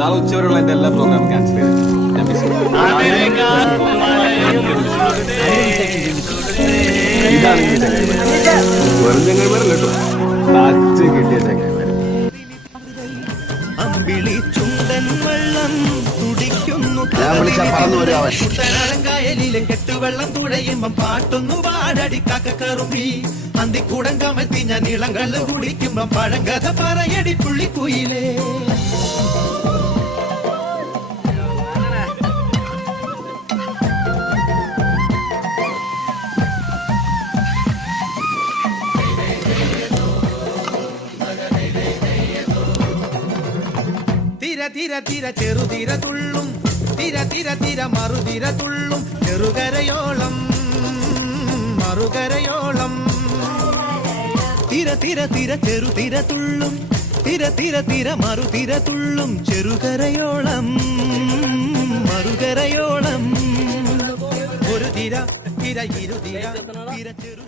നാളെ ഉച്ചവരെയുള്ള എന്റെ എല്ലാ പ്രോഗ്രാമും ക്യാൻസൽ ചെയ്തു. ഞാൻ മിസ് ചെയ്തു. ഇതാണ് ഇനി ചങ്ങായിമാർ. വെറും ചങ്ങായിമാരല്ല കേട്ടോ, കാറ്റ് കിട്ടിയ ചങ്ങായിമാർ. കായലിലെ കെട്ടുവെള്ളം തുഴയുമ്പം പാട്ടൊന്നു പാടടി കക്കറുമ്പി അന്തിക്കൂടം കമത്തി ഞാൻ ഇളങ്കള്ള് കുടിക്കുമ്പം പഴങ്കഥ പറയടി പുള്ളിക്കുയിലേ. തിര തിര തിര ചെറുതിര തുള്ളും, തിര തിര തിര മറുതിര തുള്ളും, ചെറുകരയോളം മറുകരയോളം. തിര തിര തിര ചെറുതിര തുള്ളും, തിര തിര തിര മറുതിര തുള്ളും, ചെറുകരയോളം മറുകരയോളം. ഒരു തിര തിര ഇരുതിര തിര ചെറു